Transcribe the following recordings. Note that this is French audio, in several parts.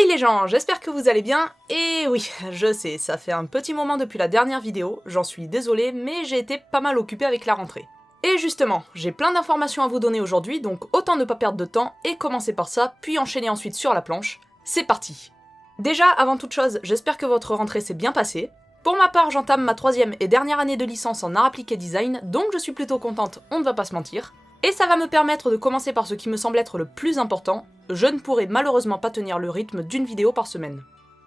Hey les gens, j'espère que vous allez bien, et oui, je sais, ça fait un petit moment depuis la dernière vidéo, j'en suis désolée, mais j'ai été pas mal occupée avec la rentrée. Et justement, j'ai plein d'informations à vous donner aujourd'hui, donc autant ne pas perdre de temps et commencer par ça, puis enchaîner ensuite sur la planche. C'est parti! Déjà, avant toute chose, j'espère que votre rentrée s'est bien passée. Pour ma part, j'entame ma 3e et dernière année de licence en art appliqué design, donc je suis plutôt contente, on ne va pas se mentir. Et ça va me permettre de commencer par ce qui me semble être le plus important, je ne pourrai malheureusement pas tenir le rythme d'une vidéo par semaine.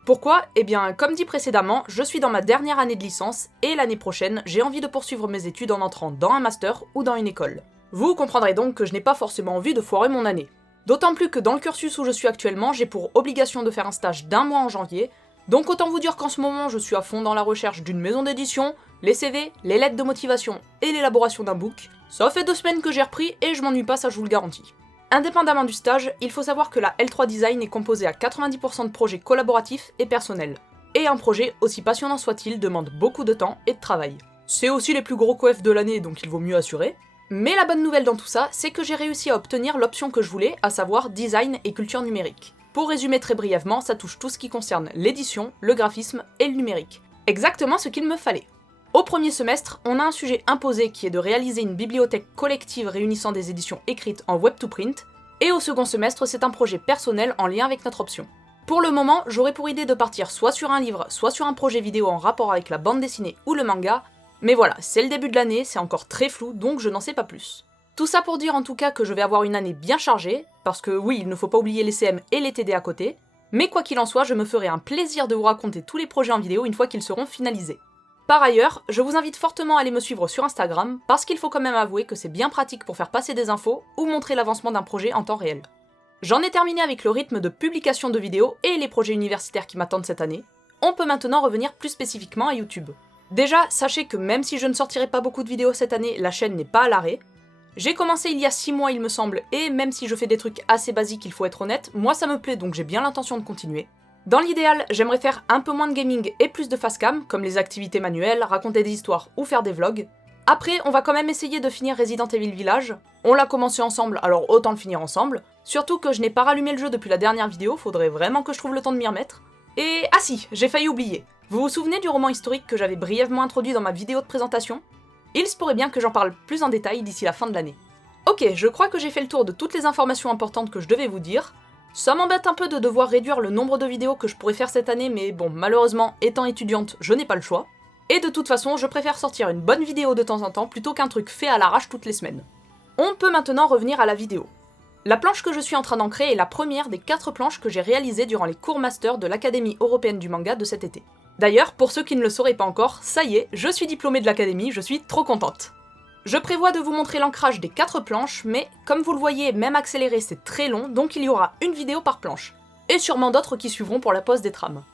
Pourquoi ? Eh bien, comme dit précédemment, je suis dans ma dernière année de licence, et l'année prochaine, j'ai envie de poursuivre mes études en entrant dans un master ou dans une école. Vous comprendrez donc que je n'ai pas forcément envie de foirer mon année. D'autant plus que dans le cursus où je suis actuellement, j'ai pour obligation de faire un stage d'1 mois en janvier, donc autant vous dire qu'en ce moment je suis à fond dans la recherche d'une maison d'édition, les CV, les lettres de motivation et l'élaboration d'un book. Ça fait 2 semaines que j'ai repris et je m'ennuie pas, ça je vous le garantis. Indépendamment du stage, il faut savoir que la L3 Design est composée à 90% de projets collaboratifs et personnels. Et un projet, aussi passionnant soit-il, demande beaucoup de temps et de travail. C'est aussi les plus gros coefs de l'année, donc il vaut mieux assurer. Mais la bonne nouvelle dans tout ça, c'est que j'ai réussi à obtenir l'option que je voulais, à savoir design et culture numérique. Pour résumer très brièvement, ça touche tout ce qui concerne l'édition, le graphisme et le numérique. Exactement ce qu'il me fallait. Au premier semestre, on a un sujet imposé qui est de réaliser une bibliothèque collective réunissant des éditions écrites en web-to-print, et au second semestre, c'est un projet personnel en lien avec notre option. Pour le moment, j'aurais pour idée de partir soit sur un livre, soit sur un projet vidéo en rapport avec la bande dessinée ou le manga, mais voilà, c'est le début de l'année, c'est encore très flou, donc je n'en sais pas plus. Tout ça pour dire en tout cas que je vais avoir une année bien chargée, parce que oui, il ne faut pas oublier les CM et les TD à côté, mais quoi qu'il en soit, je me ferai un plaisir de vous raconter tous les projets en vidéo une fois qu'ils seront finalisés. Par ailleurs, je vous invite fortement à aller me suivre sur Instagram, parce qu'il faut quand même avouer que c'est bien pratique pour faire passer des infos ou montrer l'avancement d'un projet en temps réel. J'en ai terminé avec le rythme de publication de vidéos et les projets universitaires qui m'attendent cette année. On peut maintenant revenir plus spécifiquement à YouTube. Déjà, sachez que même si je ne sortirai pas beaucoup de vidéos cette année, la chaîne n'est pas à l'arrêt. J'ai commencé il y a 6 mois il me semble, et même si je fais des trucs assez basiques, il faut être honnête, moi ça me plaît donc j'ai bien l'intention de continuer. Dans l'idéal, j'aimerais faire un peu moins de gaming et plus de facecam, comme les activités manuelles, raconter des histoires ou faire des vlogs. Après, on va quand même essayer de finir Resident Evil Village. On l'a commencé ensemble, alors autant le finir ensemble. Surtout que je n'ai pas rallumé le jeu depuis la dernière vidéo, faudrait vraiment que je trouve le temps de m'y remettre. Et ah si, j'ai failli oublier. Vous vous souvenez du roman historique que j'avais brièvement introduit dans ma vidéo de présentation ? Il se pourrait bien que j'en parle plus en détail d'ici la fin de l'année. Ok, je crois que j'ai fait le tour de toutes les informations importantes que je devais vous dire. Ça m'embête un peu de devoir réduire le nombre de vidéos que je pourrais faire cette année, mais bon, malheureusement, étant étudiante, je n'ai pas le choix. Et de toute façon, je préfère sortir une bonne vidéo de temps en temps plutôt qu'un truc fait à l'arrache toutes les semaines. On peut maintenant revenir à la vidéo. La planche que je suis en train d'ancrer est la première des 4 planches que j'ai réalisées durant les cours master de l'Académie européenne du manga de cet été. D'ailleurs, pour ceux qui ne le sauraient pas encore, ça y est, je suis diplômée de l'Académie, je suis trop contente. Je prévois de vous montrer l'ancrage des 4 planches, mais comme vous le voyez, même accéléré c'est très long, donc il y aura une vidéo par planche. Et sûrement d'autres qui suivront pour la pose des trames.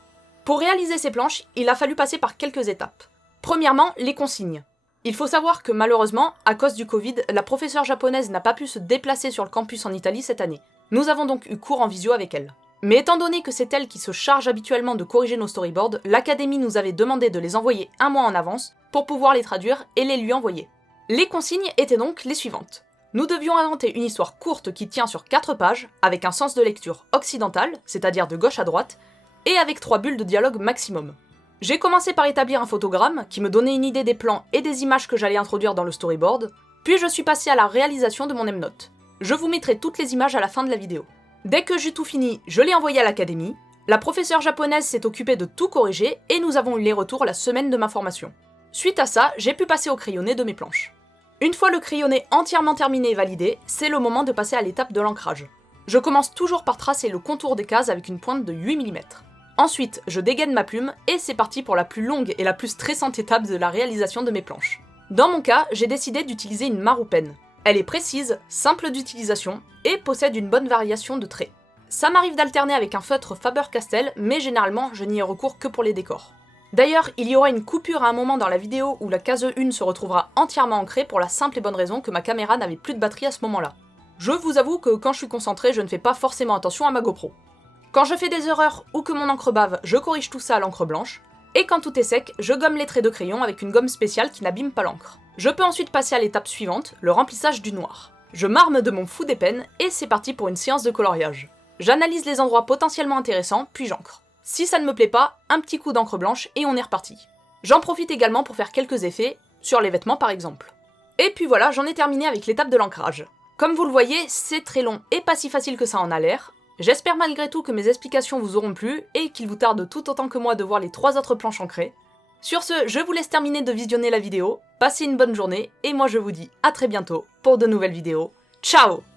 Pour réaliser ces planches, il a fallu passer par quelques étapes. Premièrement, les consignes. Il faut savoir que malheureusement, à cause du Covid, la professeure japonaise n'a pas pu se déplacer sur le campus en Italie cette année. Nous avons donc eu cours en visio avec elle. Mais étant donné que c'est elle qui se charge habituellement de corriger nos storyboards, l'académie nous avait demandé de les envoyer un mois en avance pour pouvoir les traduire et les lui envoyer. Les consignes étaient donc les suivantes. Nous devions inventer une histoire courte qui tient sur 4 pages, avec un sens de lecture occidental, c'est-à-dire de gauche à droite, et avec 3 bulles de dialogue maximum. J'ai commencé par établir un photogramme qui me donnait une idée des plans et des images que j'allais introduire dans le storyboard, puis je suis passé à la réalisation de mon Emnote. Je vous mettrai toutes les images à la fin de la vidéo. Dès que j'ai tout fini, je l'ai envoyé à l'académie, la professeure japonaise s'est occupée de tout corriger et nous avons eu les retours la semaine de ma formation. Suite à ça, j'ai pu passer au crayonné de mes planches. Une fois le crayonné entièrement terminé et validé, c'est le moment de passer à l'étape de l'ancrage. Je commence toujours par tracer le contour des cases avec une pointe de 8 mm. Ensuite, je dégaine ma plume et c'est parti pour la plus longue et la plus stressante étape de la réalisation de mes planches. Dans mon cas, j'ai décidé d'utiliser une maroupenne. Elle est précise, simple d'utilisation et possède une bonne variation de traits. Ça m'arrive d'alterner avec un feutre Faber-Castell, mais généralement je n'y ai recours que pour les décors. D'ailleurs, il y aura une coupure à un moment dans la vidéo où la case 1 se retrouvera entièrement ancrée pour la simple et bonne raison que ma caméra n'avait plus de batterie à ce moment-là. Je vous avoue que quand je suis concentrée, je ne fais pas forcément attention à ma GoPro. Quand je fais des erreurs ou que mon encre bave, je corrige tout ça à l'encre blanche, et quand tout est sec, je gomme les traits de crayon avec une gomme spéciale qui n'abîme pas l'encre. Je peux ensuite passer à l'étape suivante, le remplissage du noir. Je m'arme de mon fou d'épine et c'est parti pour une séance de coloriage. J'analyse les endroits potentiellement intéressants, puis j'encre. Si ça ne me plaît pas, un petit coup d'encre blanche et on est reparti. J'en profite également pour faire quelques effets, sur les vêtements par exemple. Et puis voilà, j'en ai terminé avec l'étape de l'ancrage. Comme vous le voyez, c'est très long et pas si facile que ça en a l'air. J'espère malgré tout que mes explications vous auront plu et qu'il vous tarde tout autant que moi de voir les 3 autres planches ancrées. Sur ce, je vous laisse terminer de visionner la vidéo, passez une bonne journée et moi je vous dis à très bientôt pour de nouvelles vidéos. Ciao!